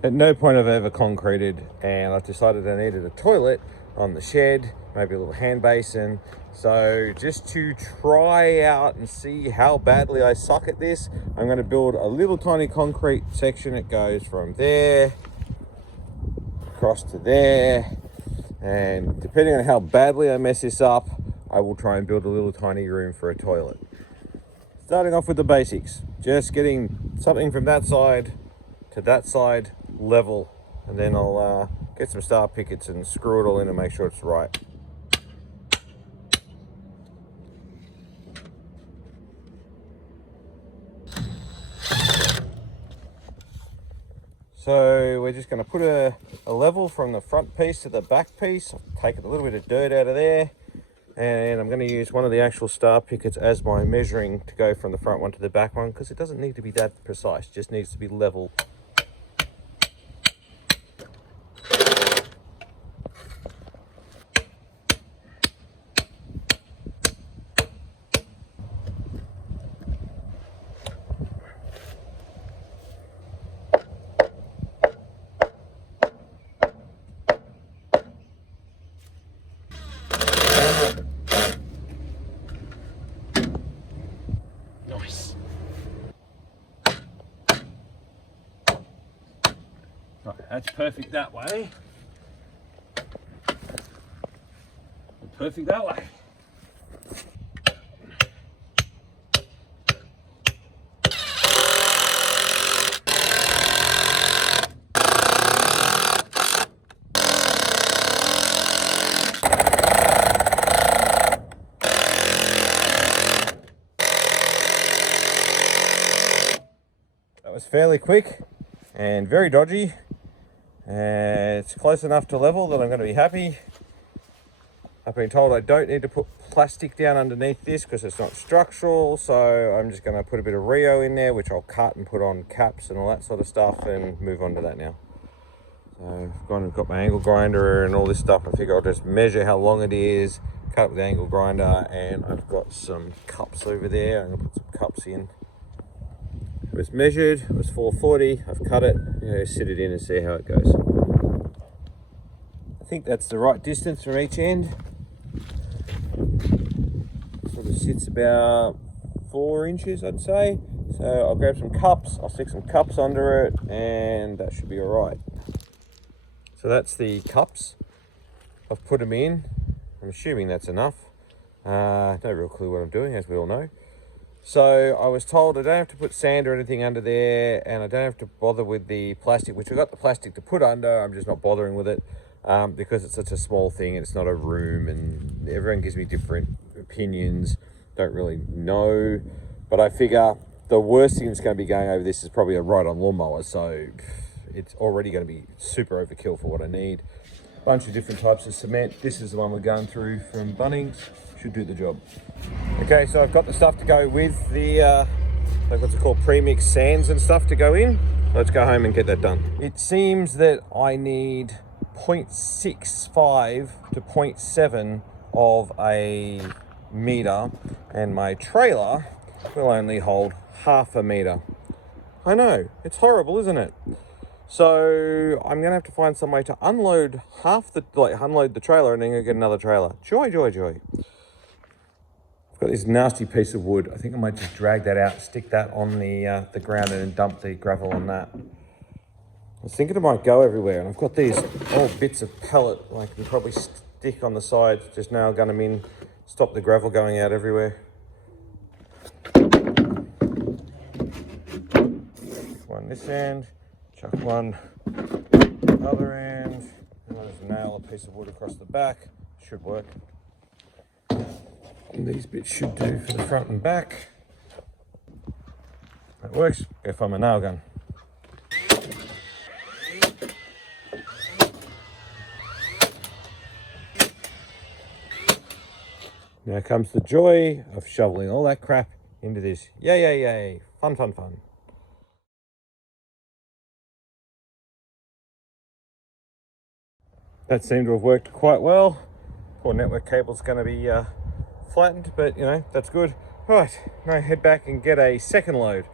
At no point have I ever concreted, and I decided I needed a toilet on the shed, maybe a little hand basin. So just to try out and see how badly I suck at this, I'm going to build a little tiny concrete section. It goes from there across to there, and depending on how badly I mess this up, I will try and build a little tiny room for a toilet. Starting off with the basics, just getting something from that side to that side level, and then I'll get some star pickets and screw it all in and make sure it's right. So we're just going to put a level from the front piece to the back piece. I've taken a little bit of dirt out of there, and I'm going to use one of the actual star pickets as my measuring to go from the front one to the back one, because it doesn't need to be that precise, it just needs to be level. Nice. Okay, that's perfect that way. Perfect that way. That was fairly quick and very dodgy. It's close enough to level that I'm going to be happy. I've been told I don't need to put plastic down underneath this because it's not structural, so I'm just going to put a bit of Rio in there, which I'll cut and put on caps and all that sort of stuff, and move on to that now. So I've gone and got my angle grinder and all this stuff. I figure I'll just measure how long it is, cut it with the angle grinder, and I've got some cups over there. I'm going to put some cups in. It was measured, it was 440. I've cut it, sit it in and see how it goes. I think that's the right distance from each end. Sort of sits about 4 inches, I'd say. So I'll grab some cups, I'll stick some cups under it, and that should be all right. So that's the cups. I've put them in. I'm assuming that's enough. No real clue what I'm doing, as we all know. So I was told I don't have to put sand or anything under there, and I don't have to bother with the plastic, which I've got the plastic to put under. I'm just not bothering with it because it's such a small thing and it's not a room, and everyone gives me different opinions. Don't really know, but I figure the worst thing that's going to be going over this is probably a ride-on lawnmower, so it's already going to be super overkill for what I need. Bunch of different types of cement. This is the one we're going through from Bunnings. Should do the job. Okay, so I've got the stuff to go with the like what's it called, pre-mixed sands and stuff to go in. Let's go home and get that done. It seems that I need 0.65 to 0.7 of a meter, and my trailer will only hold half a meter. I know, it's horrible, isn't it? So I'm gonna have to find some way to unload unload the trailer and then go get another trailer. Joy, joy, joy. I've got this nasty piece of wood. I think I might just drag that out, stick that on the ground, and then dump the gravel on that. I was thinking it might go everywhere, and I've got these old bits of pellet I can probably stick on the side, just nail gun them in, stop the gravel going out everywhere. One this end, chuck one other end, and I'll just nail a piece of wood across the back. Should work. And these bits should do for the front and back. That works. Go find my nail gun. Now comes the joy of shoveling all that crap into this. Yay, yay, yay. Fun, fun, fun. That seemed to have worked quite well. Poor network cable's going to be flattened, but that's good. Right, now head back and get a second load.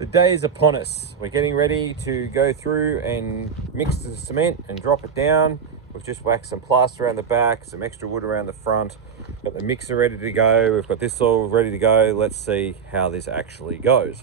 The day is upon us. We're getting ready to go through and mix the cement and drop it down. We've just waxed some plaster around the back, some extra wood around the front. Got the mixer ready to go. We've got this all ready to go. Let's see how this actually goes.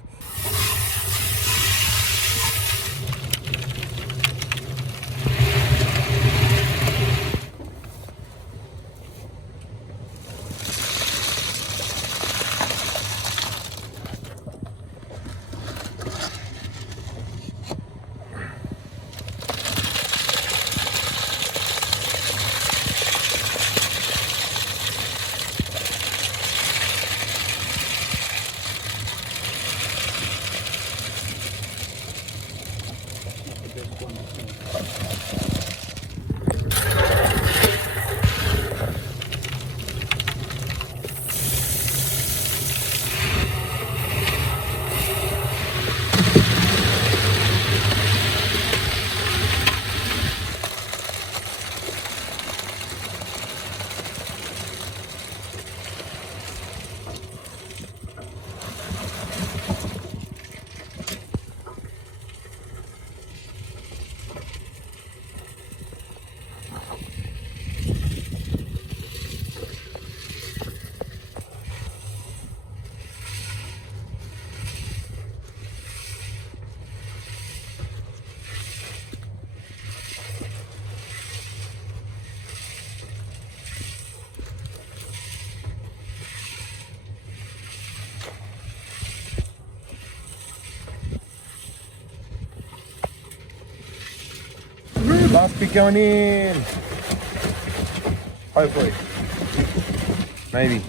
Last bit going in. Hopefully. Maybe.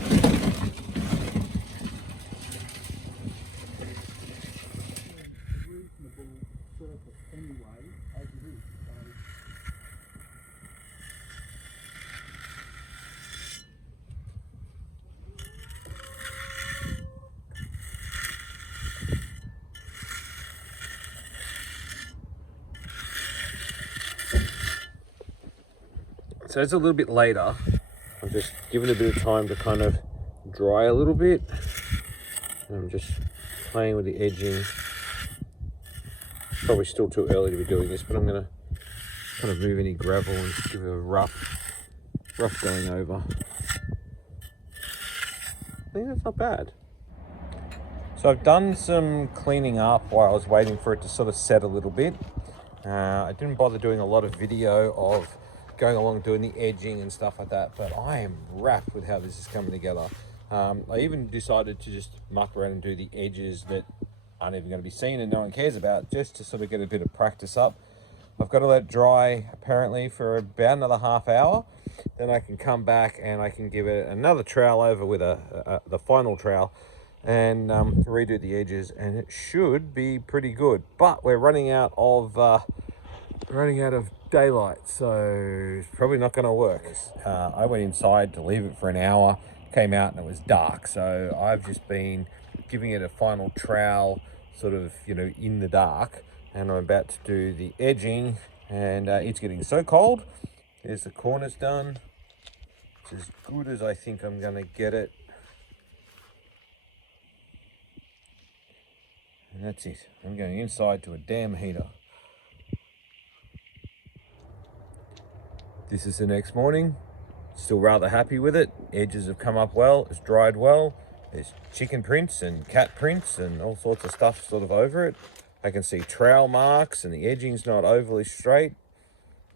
So it's a little bit later. I'm just giving it a bit of time to kind of dry a little bit. And I'm just playing with the edging. Probably still too early to be doing this, but I'm gonna kind of move any gravel and just give it a rough going over. I think that's not bad. So I've done some cleaning up while I was waiting for it to sort of set a little bit. I didn't bother doing a lot of video of going along doing the edging and stuff like that, but I am wrapped with how this is coming together. I even decided to just muck around and do the edges that aren't even going to be seen and no one cares about, just to sort of get a bit of practice up. I've got to let it dry apparently for about another half hour. Then I can come back and I can give it another trowel over with the final trowel and redo the edges, and it should be pretty good. But we're running out of daylight, so it's probably not going to work. I went inside to leave it for an hour, came out and it was dark, so I've just been giving it a final trowel sort of, you know, in the dark, and I'm about to do the edging, and it's getting so cold. There's the corners done. It's as good as I think I'm going to get it. And that's it. I'm going inside to a damn heater. This is the next morning. Still rather happy with it. Edges have come up well. It's dried well. There's chicken prints and cat prints and all sorts of stuff sort of over it. I can see trowel marks and the edging's not overly straight.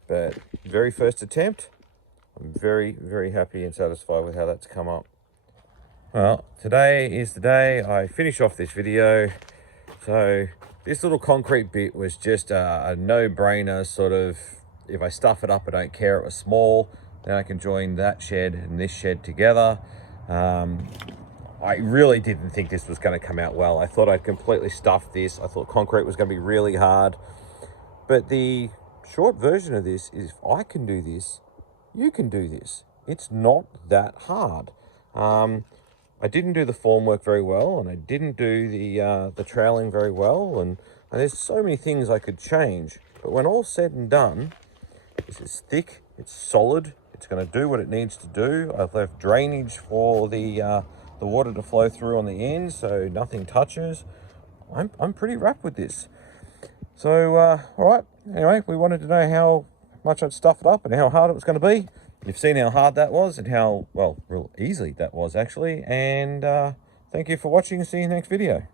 But very first attempt, I'm very, very happy and satisfied with how that's come up. Well, today is the day I finish off this video. So this little concrete bit was just a no-brainer sort of. If I stuff it up, I don't care. It was small. Then I can join that shed and this shed together. I really didn't think this was going to come out well. I thought I'd completely stuffed this. I thought concrete was going to be really hard. But the short version of this is, if I can do this, you can do this. It's not that hard. I didn't do the formwork very well, and I didn't do the troweling very well, and there's so many things I could change. But when all's said and done, this is thick, it's solid, it's going to do what it needs to do. I've left drainage for the water to flow through on the end, so nothing touches. I'm pretty wrapped with this. So, all right. Anyway, we wanted to know how much I'd stuff it up and how hard it was going to be. You've seen how hard that was and how, well, real easy that was actually. And thank you for watching. See you in the next video.